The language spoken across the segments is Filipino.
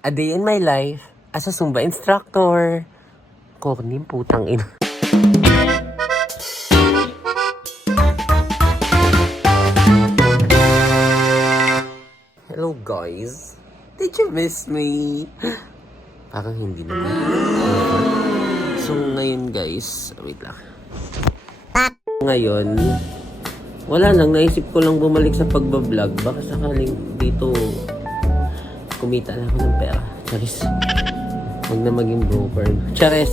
A day in my life as a Zumba instructor. Corny, putang ina. Hello guys. Did you miss me? Parang hindi naman. So ngayon guys, wait lang. Ngayon, wala lang, naisip ko lang bumalik sa pagbablog. Baka sakaling dito kumita na ako ng pera. Charis. Huwag na maging broker. Charis.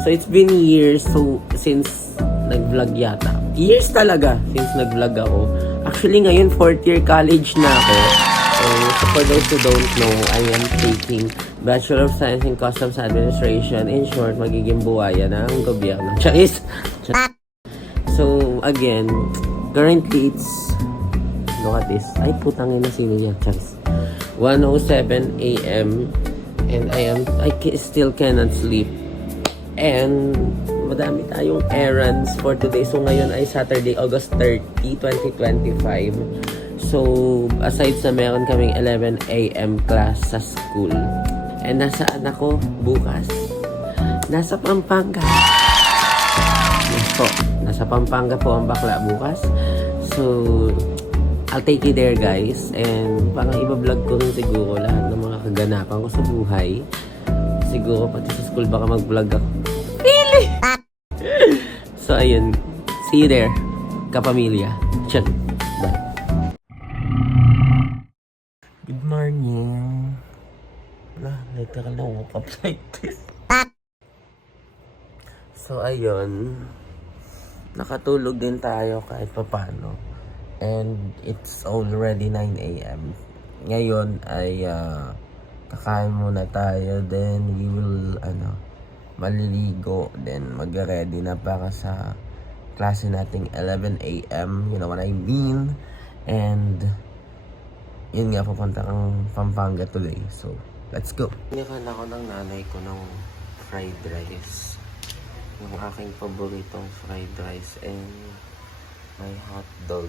So it's been years since nag-vlog yata. Years talaga since nag-vlog ako. Actually ngayon 4th year college na ako. So for those who don't know, I am taking Bachelor of Science in Customs Administration. In short, magiging buhaya ng gobyerno. Charis. So again, currently it's, look at this. Ay putang ina, sino yan? Charis. 1:07 a.m. and I still cannot sleep. And madami tayong errands for today. So ngayon ay Saturday, August 30, 2025. So aside sa meron kaming 11 a.m. class sa school. And nasaan ako bukas? Nasa Pampanga. Yes po, nasa Pampanga po ang bakla bukas. So I'll take you there guys, and parang iba-vlog ko rin siguro lahat ng mga kaganapan ko sa buhay. Siguro pati sa school baka mag-vlog ako. Really? So ayun, see you there, kapamilya. Chan. Bye. Good morning. Wala, literal na woke up like this. So ayun, nakatulog din tayo kahit papano. And it's already 9 a.m. Ngayon ay kakain muna tayo. Then we will maliligo. Then mag-ready na para sa klase nating 11 a.m. You know what I mean? And yun nga, papunta kang Pampanga today. So let's go. Nikan ako ng nanay ko ng fried rice. Yung aking paboritong fried rice and may hot dog.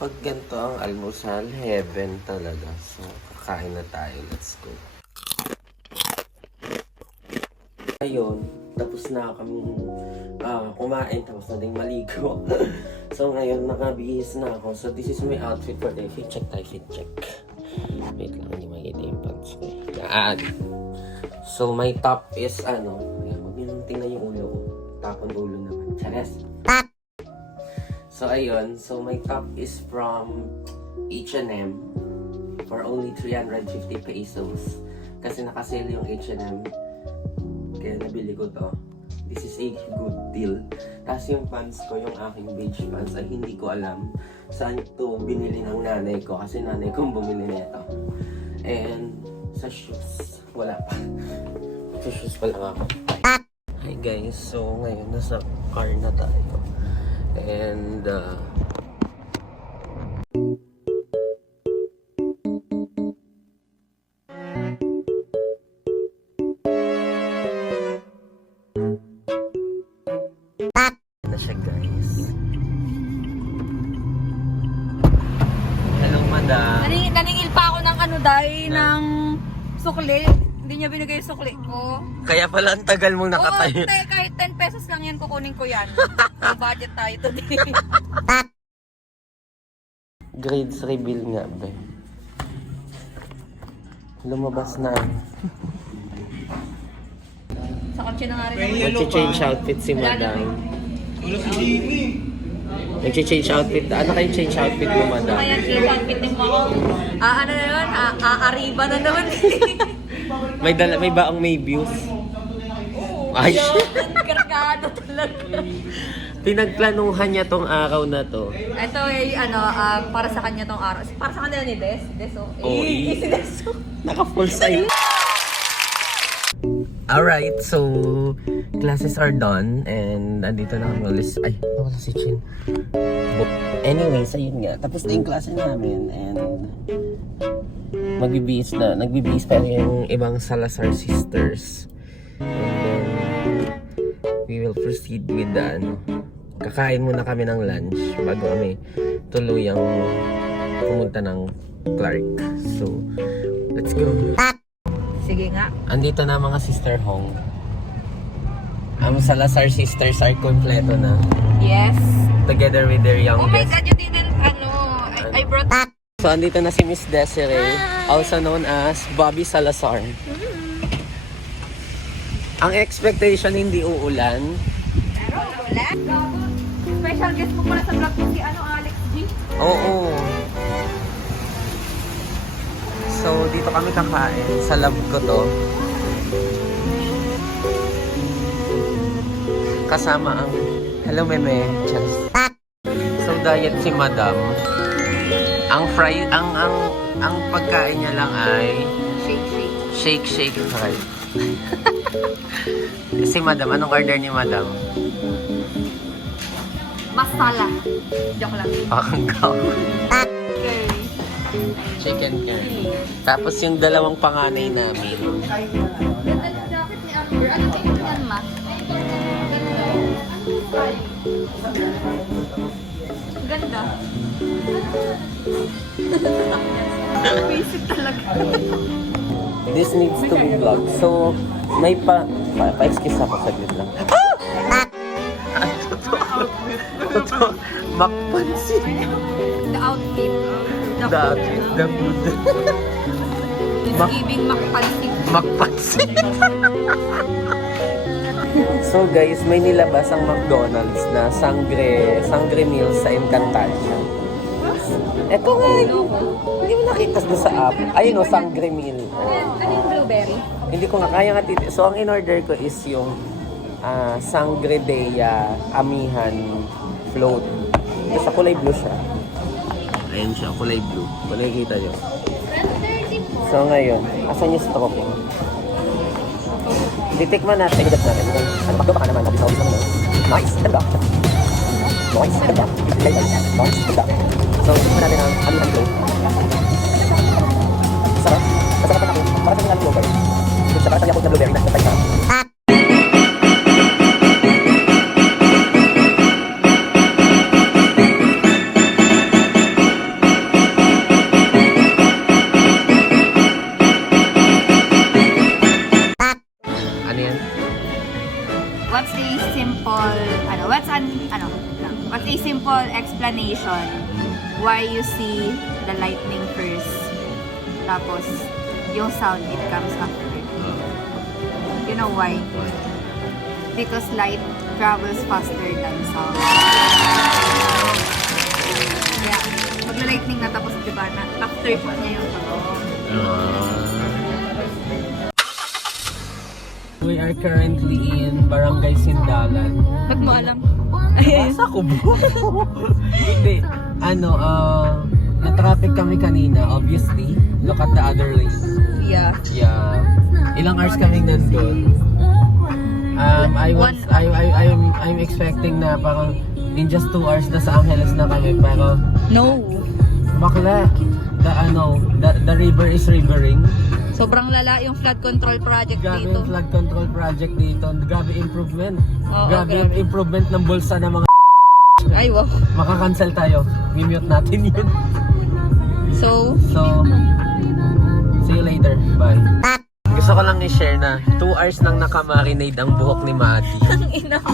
Pag ganito ang almusal, heaven talaga. So, kakain na tayo. Let's go. Ayun, tapos na kami kumain. Tapos na ding maligo. So, ngayon nakabihis na ako. So, this is my outfit for the fit check tayo. Fit check. Wait lang, hindi makikita yung pants ko. Yan. So, my top is Ayan, huwag nyo nang tingnan yung ulo ko. Tapon ulo naman. Chares. So ayun, so my top is from H&M for only 350 pesos. Kasi nakasale yung H&M. Kaya nabili ko to. This is a good deal. Tapos yung pants ko, yung aking beige pants, ay hindi ko alam saan ito binili ng nanay ko. Kasi nanay ko bumili nito. And sa shoes, wala pa. Sa shoes pa lang ako. Hi guys, so ngayon nasa car na tayo. And na siya guys. Hello madam. Naningil pa ako ng ng sukli. Hindi niya binigay yung sukli ko. Kaya pala ang tagal mong nakatayo. Oo, kahit 10 pesos lang yan, kukunin ko yan. So budget tayo today. Grades reveal nga be. Lumabas na. Sa kotse na nga rin. Nag-change outfit si madam. Wala si Jimmy. Nag-change outfit. Ano kayo change outfit mo madam? Kaya change outfit mo ako. Ano na yun? Arriba na naman. May baong may views. Oo. Ay, Kargado talaga. pinagplanuhan niya tong araw na to. Ito ay para sa kanya tong araw. Para sa kanila ni Des. Deso. Oo, Si Deso. Naka full silent. Alright, so classes are done and andito na kami ulit. Ay, nawala si Chin. But anyways, ayun nga. Tapos na yung klase namin and nagbibihis pa yung ibang Salazar sisters. And then we will proceed with the kakain muna kami ng lunch bago kami tuluyang pumunta ng Clark. So Let's go. Sige nga. Andito na mga sister Hong. Ang Salazar sisters are kompleto na. Yes. Together with their Oh my youngest. God, you didn't, I brought... So, andito na si Miss Desiree, also known as Bobby Salazar. Ang expectation, hindi uulan. Pero, wala. Special guest mo pala sa vlog mo si Alex G. Oo. So, dito kami kakain. Sa lab ko to. Kasama ang... Hello, Meme. Cheers. So, diet si Madam. Ang pagkain niya lang ay... Shake. Right. Si Madam, anong order ni Madam? Masala. Joke lang. Pakanggaw. Okay. Chicken curry. Tapos yung dalawang panganay namin. Ganda ng jacket ni Amber. Ano tingin yan, ma? Ganda. Basic talaga. This needs to be vlogged. So, may pa-excuse ako saglit lang. Totoo. Makpansin. The outfit. The food. It's giving makpansin. Makpansin. So guys, may nilabas ang McDonald's na sangre meals sa Encantadia. Eto nga, hindi mo nakita doon sa app. Ayun o, sangre meal. Ano yung blueberry? Hindi ko nga kaya nga titi. So, ang in-order ko is yung Sangre Dea Amihan Float. Ito sa kulay blue siya. Ayun siya, kulay blue. Kung nakikita nyo. So, ngayon, asan yung straw ko? Titikman natin. Tigat natin. Ano ba? Baka naman. Nice. Ganda. Nice. Ganda. Nice. Ganda. So, tikman natin ang Amihan Float. Sarap. Masarap natin. Para sa mga blueberry. Sa para sa yakult na blueberry na tatay ka. Ano yan? What's a simple explanation why you see the lightning first, tapos yung sound it comes after. You know why? Because light travels faster than sound. Yeah, magla-lightning na tapos diba na aftershock niya yung sound. We are currently in Barangay Sindalan. Ba't mo alam? Nasa ko ba? Hindi. Na-traffic kami kanina, obviously. Look at the other lane. Yeah. Yeah. Ilang hours kaming nandun. I'm expecting na parang in just 2 hours na sa Angeles na kami, pero No. bakla. The river is rivering. Sobrang lala yung flood control project Grabe dito. yung flood control project dito. Grabe improvement. Oo, Grabe yung grabe. improvement ng bulsa ng mga Ay, wow. makakancel tayo. Mimute natin yun. So, See you later. Bye. Gusto ko lang i-share na 2 hours nang nakamarinade ang buhok ni Madi. ang ina ko.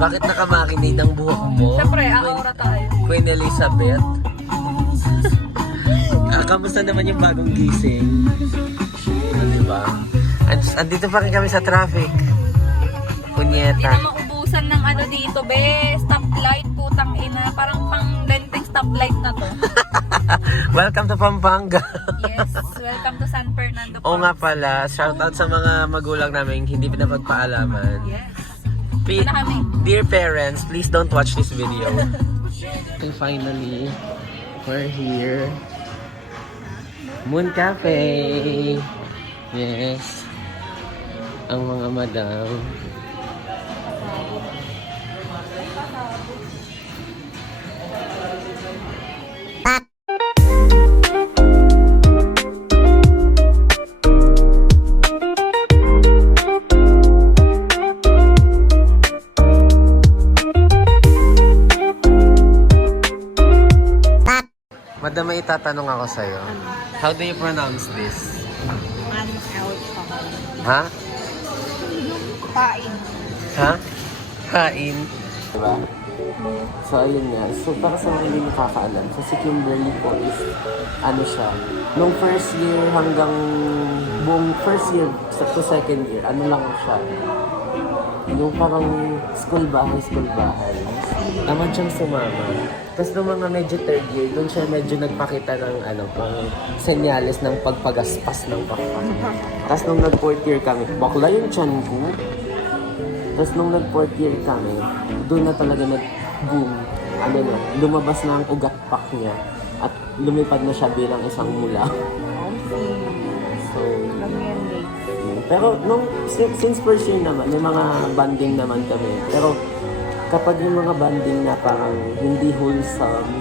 Bakit nakamarinade ang buhok mo? Siyempre, aura tayo. Queen Elizabeth. Kamusta naman yung bagong gising? Diba? Andito pa rin kami sa traffic. Hindi Punyeta. na maubusan ng ano dito, be. Stoplight, putang ina. Parang pang-lenteng stoplight na to. Welcome to Pampanga. Yes, welcome to San Fernando. Oo nga pala, shoutout sa mga magulang namin hindi pinapagpaalaman. Yes. P- Ito na kami. Dear parents, please don't watch this video. And finally, we're here. Moon Cafe. Yes. Ang mga madam. Madam, may tatanong ako sa'yo. How do you pronounce this? Ha? Pain. Ha? Kain. Diba? So, ayun nga. So, para sa mga hindi nakakaalam, so si Kimberly po is, ano siya, nung first year hanggang buong first year to second year, ano lang siya, yung parang school bahay. Naman siyang sumama. Tapos nung mga medyo third year, doon siya medyo nagpakita ng parang senyales ng pagpagaspas ng papa. Tapos nung nag-fourth year kami, bakla yung tiyan ko. Tapos nung nag-fourth year kami, doon na talaga nag-boom. Lumabas na ang ugat pack niya at lumipad na siya bilang isang mula. So, pero since first year naman, may mga banding naman kami. Pero kapag yung mga banding na parang hindi wholesome,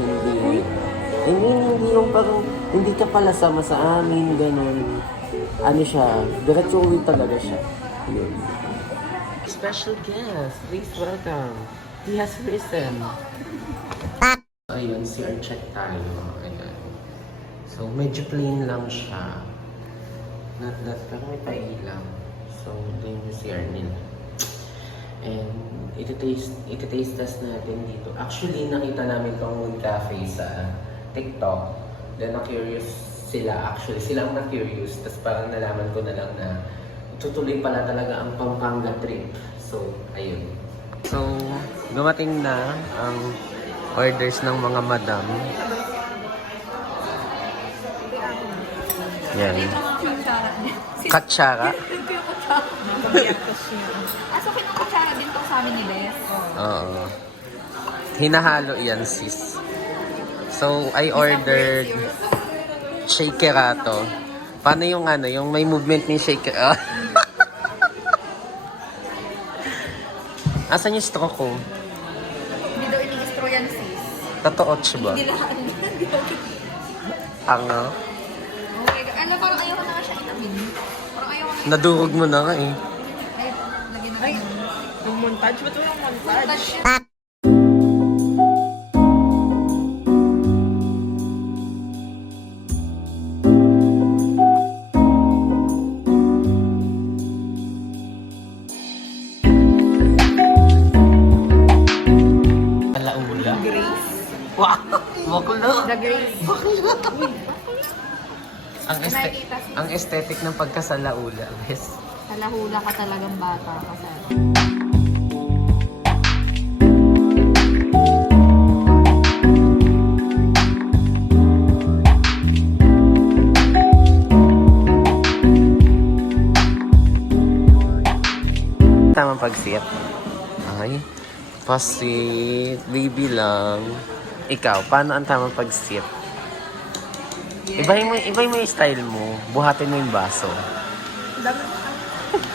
hindi yung parang hindi ka pala sama sa amin, ganun. Ano siya, diretso uwi talaga siya. Yun. Special guest, please welcome. He has risen. Ayun, CR check tayo. Ayan. So, medyo plain lang siya. Not that, pero may pailang. So, ito yung CR nila. And, iti-taste test natin dito. Actually, nakita namin itong Moon Cafe sa TikTok. Then, na-curious sila. Actually, sila ang na-curious. Tapos parang nalaman ko na lang na tutuloy pala talaga ang Pampanga trip. So, ayun. So, dumating na ang orders ng mga madam. Yan. Katsara. So, kinukutsara din to sa amin ni Bes. Oo. Hinahalo yan, sis. So, I ordered shakerato. Paano yung yung may movement ni shaker? Asan yung straw ko? Hindi daw ini-straw yan, sis. Totoo ba? Hindi lahat. Ano? Oh my God. Ano, parang ayaw ko na nga siya inamin. Parang ayaw ko na. Nadurog mo na nga eh. Ay, lagyan na. Ay, yung montage? Ba't walang montage? Touch yun. Alaula. Grace. Wow! Bakla! The Grace. Ang aesthetic ng pagkasalaula. Yes. Kalahula ka talagang bata kasi. Tamang pagsiyap. Ay, pasit. Baby lang. Ikaw, paano ang tamang pagsiyap? Ibahin mo yung style mo. Buhatin mo yung baso.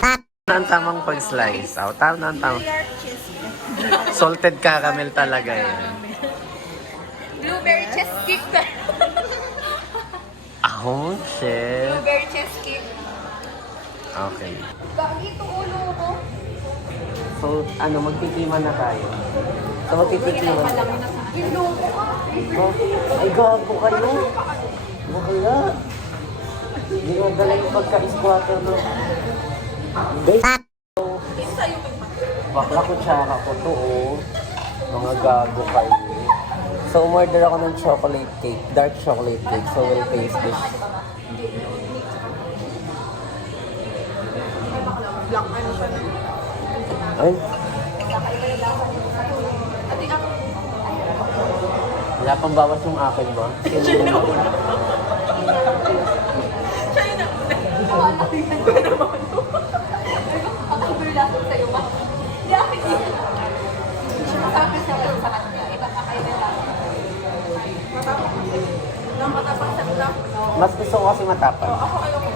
Paano ang tamang pag-slice? Oh, tama ang tamang. Salted caramel talaga yan. Blueberry cheesecake. Oh, shit. Blueberry cheesecake. Okay. Bakit ito ulo ko? So, magtitima na tayo. So, magtitima. Yung loko ka. Ay, gago kayo. Bakla. Dinadala yung pagka-squatter no. Guys, bakla kutsara ko to, oh. Mga gago kayo. So, umorder ako ng chocolate cake. Dark chocolate cake. So, we'll taste this. Black ano siya na. Ay. Wala pang bawas yung akin ba? Siya na una. Ako lang sa'yo ba? Hindi ako hindi. Sabi siya lang sa kanya. Ipapakain na lang. Matapang sa black. Mas gusto ko kasi matapang. Ako ayoko.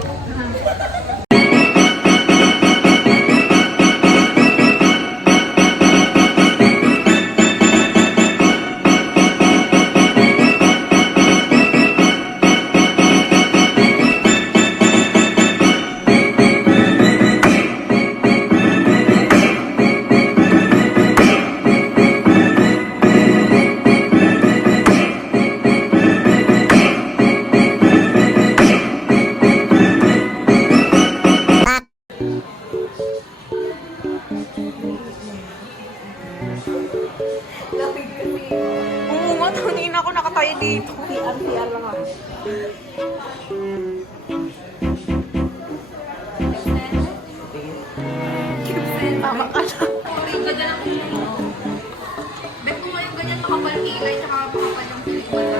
kulay tsaka kapal yung pelikula.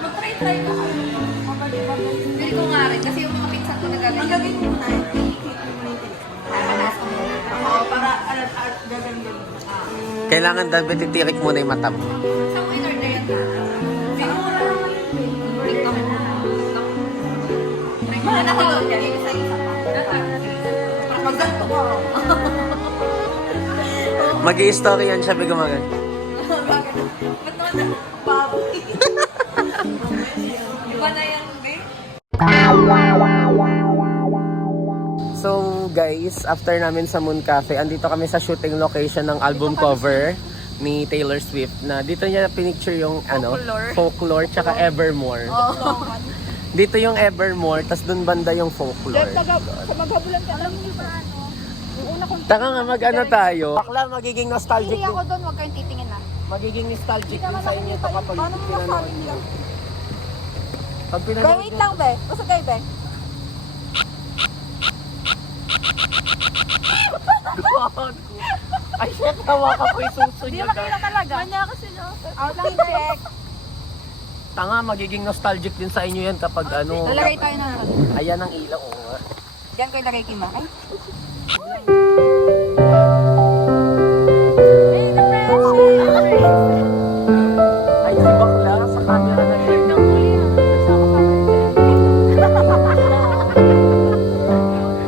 Mag-try ka. Pili ko nga rin kasi yung mga pinsan ko nagaganyan. Ang gagawin mo na, i-click mo na yung pelikula. Panas ko muna. Oo, para gagawin. Kailangan dapat titirik muna yung mata mo. Saan mo in-order yan? Pinura naman yun. Ulit ako muna. Mahal ako doon. Isa-isa pa. Magganto ko. Mag-i-story yan siya, gumagal. Ba't naman na? Baboy. Iba na yan, be. So guys, after namin sa Moon Cafe, andito kami sa shooting location ng album cover ni Taylor Swift na dito niya pinicture yung folklore tsaka Evermore. Dito yung Evermore, tas dun banda yung folklore. Sa maghabulan ka, alam niyo ba ano? Yung una kong Taka nga mag-ano tayo. Bakla, magiging nostalgic Hindi ako din. doon, huwag kayong titingin na. Magiging nostalgic din sa inyo to kapag Paano mo pinanood masabi nyo. nila? Pag pinanood Wait nyo- lang, be. Basta kayo, be. Ay, shit, tawa ka po yung suso niya. talaga. Manya kasi no. Outfit check. Tanga, magiging nostalgic din sa inyo yan kapag ano. Lalagay tayo ng Ayan ang ilaw. Oh. Diyan ko ilagay kima. Ay, Ay, si bakla sa camera na yun.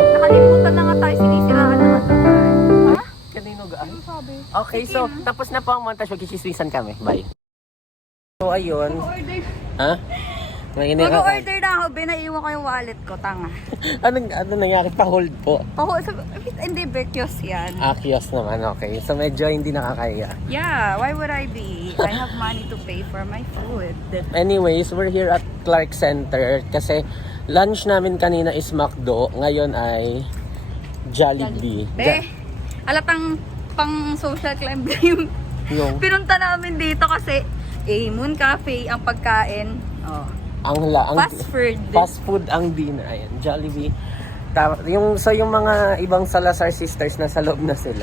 nakalimutan na nga tayo, sinisiraan na nga. Kanino gaan? Okay, so tapos na po ang montage. Magkikiswisan kami. Bye. So, ayun. Ha? Mag-order na ako, be, naiiwan ko yung wallet ko, tanga. Ano nangyari? Pa-hold po. Hindi, Berkios yan. Akios naman, okay. So, medyo hindi nakakaya. Yeah, why would I be? I have money to pay for my food. Anyways, we're here at Clark Center kasi lunch namin kanina is McDo. Ngayon ay Jollibee. Be, alatang pang social climb yung Yung pinunta namin dito kasi Moon Cafe ang pagkain. Oh. fast food ang din. Ayan, Jollibee. So yung mga ibang Salazar sisters na sa loob na sila.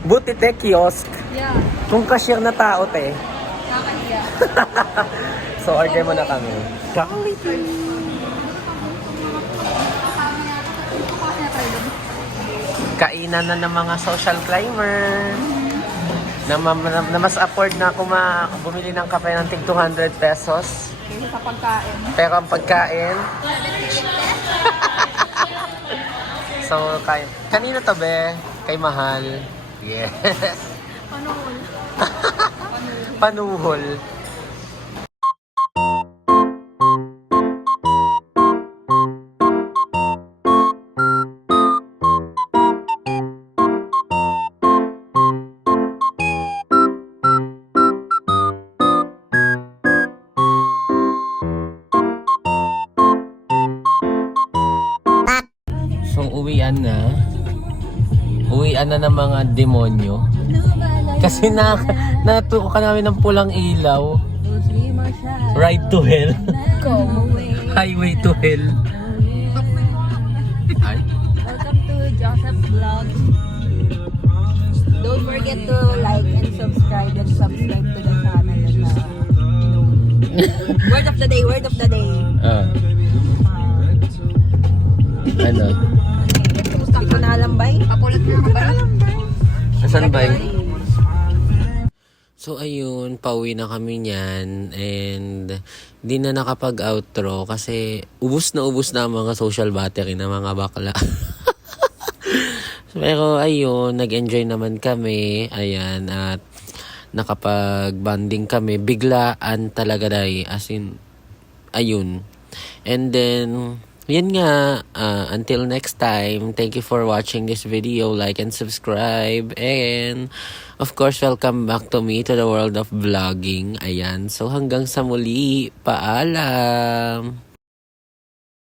Buti te, kiosk. Yeah, Kung cashier na tao te. nakahiya. So order mo na kami. Kainan na ng mga social climber. Na mas afford na bumili ng kape ng tig 200 pesos. Kasi sa pagkain. Pero ang pagkain... So, kanino to be? Kay Mahal. Yes. Panuhol. Panuhol. So, uwian na. Uwian na ng mga demonyo. Kasi natuko ka namin ng pulang ilaw. Ride to hell. Highway to hell. Ay. Welcome to Joseph Vlog. Don't forget to like and subscribe to the channel. Word of the day, word of the day. Ano? Hindi ko na alam ba? Pakulat na ako ba? Asan ba yun? So ayun, pauwi na kami niyan and di na nakapag-outro kasi ubus na ang mga social battery ng mga bakla. Pero ayun, nag-enjoy naman kami, ayan, at nakapag-bonding kami. Biglaan talaga dahil, as in, ayun. And then, yun nga, until next time, thank you for watching this video. Like and subscribe. And, of course, welcome back to me, to the world of vlogging. Ayan. So, hanggang sa muli. Paalam!